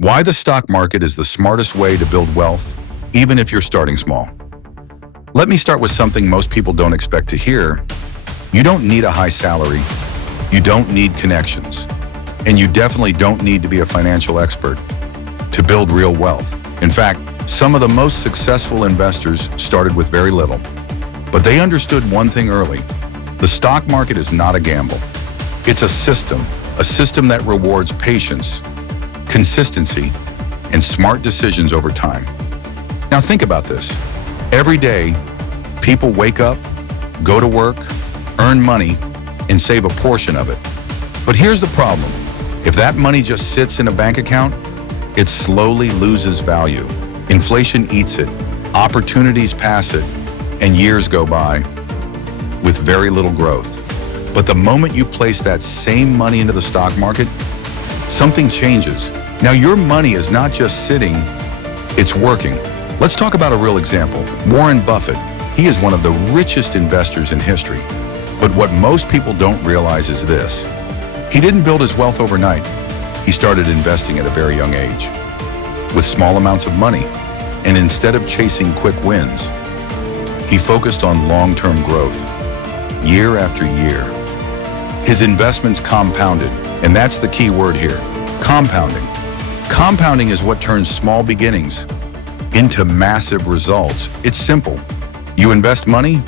Why the stock market is the smartest way to build wealth, even if you're starting small. Let me start with something most people don't expect to hear. You don't need a high salary. You don't need connections. And you definitely don't need to be a financial expert to build real wealth. In fact, some of the most successful investors started with very little. But they understood one thing early. The stock market is not a gamble. It's a system that rewards patience, consistency, and smart decisions over time. Now think about this. Every day, people wake up, go to work, earn money, and save a portion of it. But here's the problem. If that money just sits in a bank account, it slowly loses value. Inflation eats it, opportunities pass it, and years go by with very little growth. But the moment you place that same money into the stock market, something changes. Now your money is not just sitting, it's working. Let's talk about a real example. Warren Buffett. He is one of the richest investors in history. But what most people don't realize is this. He didn't build his wealth overnight. He started investing at a very young age with small amounts of money. And instead of chasing quick wins, he focused on long-term growth, year after year. His investments compounded, and that's the key word here, compounding. Compounding is what turns small beginnings into massive results. It's simple. You invest money,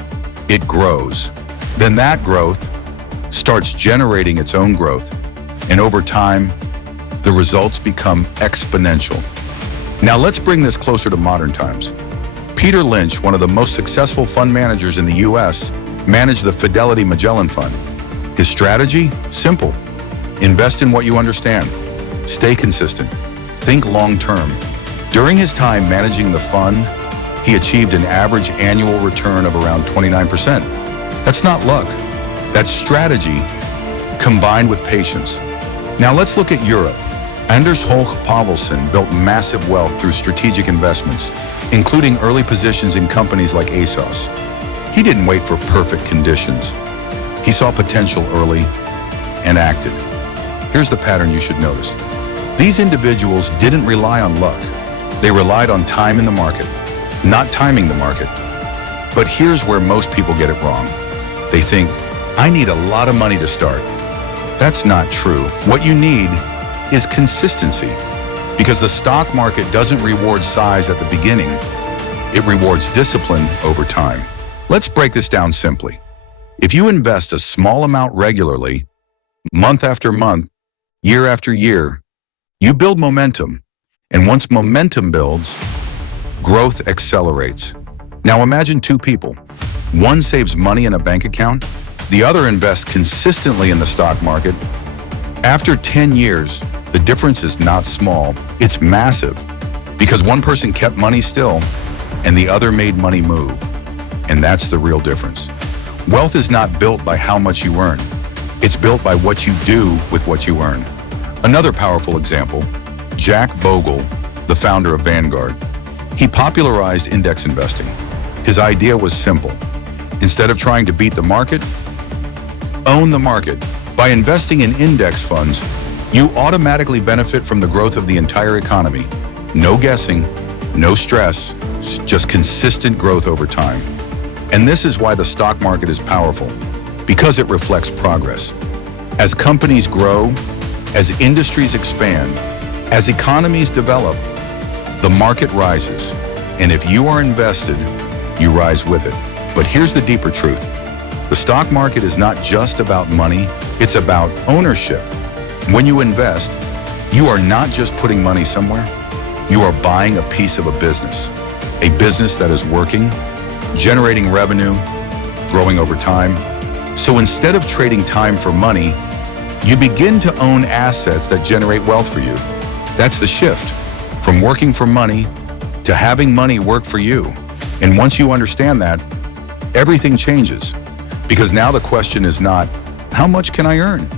it grows. Then that growth starts generating its own growth. And over time, the results become exponential. Now let's bring this closer to modern times. Peter Lynch, one of the most successful fund managers in the US, managed the Fidelity Magellan Fund. His strategy? Simple. Invest in what you understand. Stay consistent. Think long-term. During his time managing the fund, he achieved an average annual return of around 29%. That's not luck. That's strategy combined with patience. Now let's look at Europe. Anders Hoch Pavelsen built massive wealth through strategic investments, including early positions in companies like ASOS. He didn't wait for perfect conditions. He saw potential early and acted. Here's the pattern you should notice. These individuals didn't rely on luck. They relied on time in the market, not timing the market. But here's where most people get it wrong. They think, I need a lot of money to start. That's not true. What you need is consistency, because the stock market doesn't reward size at the beginning. It rewards discipline over time. Let's break this down simply. If you invest a small amount regularly, month after month, year after year, you build momentum. And once momentum builds, growth accelerates. Now imagine two people. One saves money in a bank account, the other invests consistently in the stock market. After 10 years, the difference is not small, it's massive, because one person kept money still and the other made money move. And that's the real difference. Wealth is not built by how much you earn. It's built by what you do with what you earn. Another powerful example, Jack Bogle, the founder of Vanguard. He popularized index investing. His idea was simple. Instead of trying to beat the market, own the market. By investing in index funds, you automatically benefit from the growth of the entire economy. No guessing, no stress, just consistent growth over time. And this is why the stock market is powerful, because it reflects progress. As companies grow, as industries expand, as economies develop, the market rises. And if you are invested, you rise with it. But here's the deeper truth. The stock market is not just about money, it's about ownership. When you invest, you are not just putting money somewhere, you are buying a piece of a business that is working, generating revenue, growing over time. So instead of trading time for money, you begin to own assets that generate wealth for you. That's the shift, from working for money to having money work for you. And once you understand that, everything changes. Because now the question is not, how much can I earn?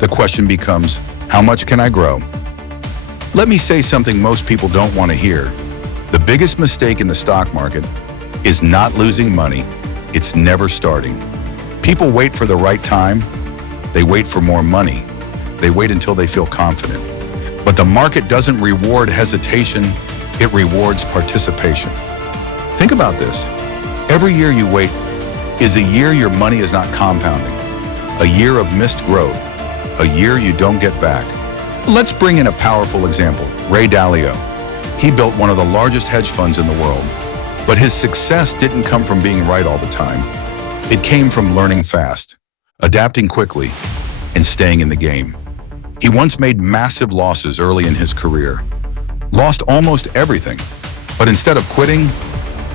The question becomes, how much can I grow? Let me say something most people don't want to hear. The biggest mistake in the stock market is not losing money, it's never starting. People wait for the right time, they wait for more money, they wait until they feel confident. But the market doesn't reward hesitation, it rewards participation. Think about this. Every year you wait is a year your money is not compounding, a year of missed growth, a year you don't get back. Let's bring in a powerful example, Ray Dalio. He built one of the largest hedge funds in the world, but his success didn't come from being right all the time. It came from learning fast, adapting quickly, and staying in the game. He once made massive losses early in his career, lost almost everything, but instead of quitting,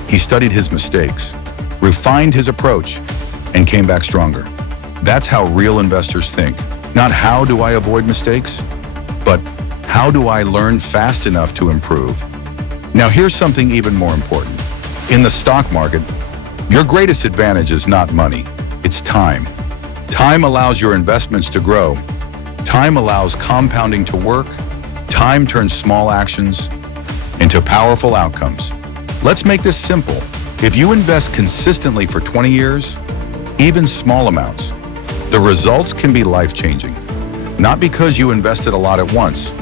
he studied his mistakes, refined his approach, and came back stronger. That's how real investors think. Not how do I avoid mistakes, but how do I learn fast enough to improve? Now here's something even more important. In the stock market, your greatest advantage is not money, it's time. Time allows your investments to grow. Time allows compounding to work. Time turns small actions into powerful outcomes. Let's make this simple. If you invest consistently for 20 years, even small amounts, the results can be life-changing. Not because you invested a lot at once,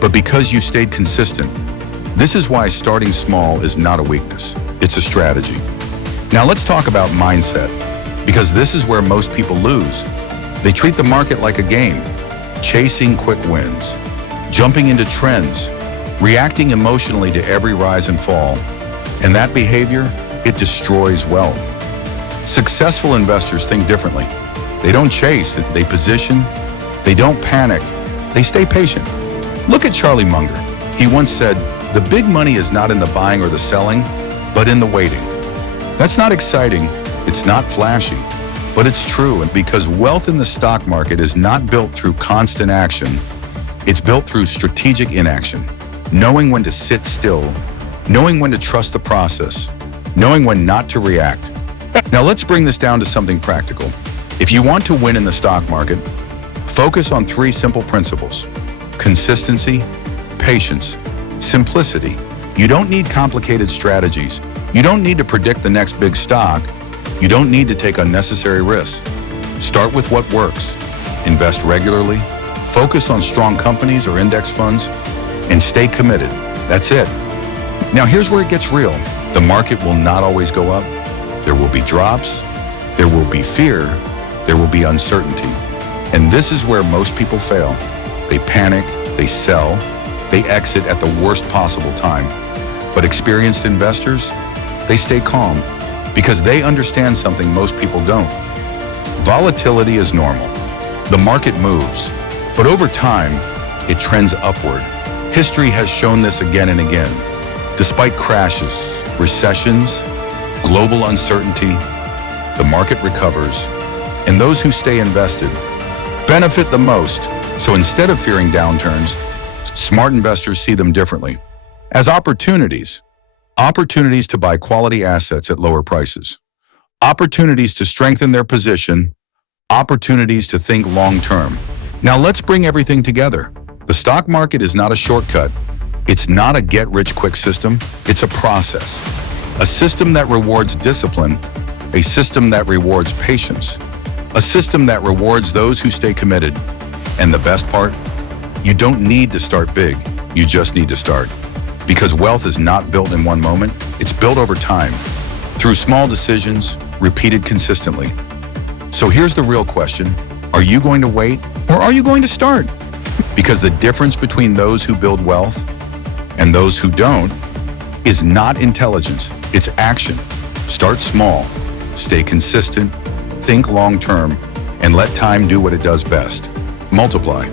but because you stayed consistent. This is why starting small is not a weakness, it's a strategy. Now let's talk about mindset, because this is where most people lose. They treat the market like a game, chasing quick wins, jumping into trends, reacting emotionally to every rise and fall. And that behavior, it destroys wealth. Successful investors think differently. They don't chase, they position. They don't panic, they stay patient. Look at Charlie Munger. He once said, "The big money is not in the buying or the selling, but in the waiting." That's not exciting, it's not flashy, but it's true. And because wealth in the stock market is not built through constant action, it's built through strategic inaction. Knowing when to sit still, knowing when to trust the process, knowing when not to react. Now let's bring this down to something practical. If you want to win in the stock market, focus on 3 simple principles: consistency, patience, simplicity. You don't need complicated strategies. You don't need to predict the next big stock. You don't need to take unnecessary risks. Start with what works. Invest regularly, focus on strong companies or index funds, and stay committed. That's it. Now here's where it gets real. The market will not always go up. There will be drops, there will be fear, there will be uncertainty. And this is where most people fail. They panic, they sell, they exit at the worst possible time. But experienced investors, they stay calm because they understand something most people don't. Volatility is normal. The market moves, but over time, it trends upward. History has shown this again and again. Despite crashes, recessions, global uncertainty, the market recovers, and those who stay invested benefit the most. So instead of fearing downturns, smart investors see them differently as opportunities to buy quality assets at lower prices, opportunities to strengthen their position, opportunities to think long-term. Now let's bring everything together. The stock market is not a shortcut. It's not a get-rich-quick system. It's a process, a system that rewards discipline, a system that rewards patience, a system that rewards those who stay committed. And the best part, you don't need to start big. You just need to start. Because wealth is not built in one moment, it's built over time, through small decisions, repeated consistently. So here's the real question. Are you going to wait or are you going to start? Because the difference between those who build wealth and those who don't is not intelligence, it's action. Start small, stay consistent, think long-term, and let time do what it does best. Multiply.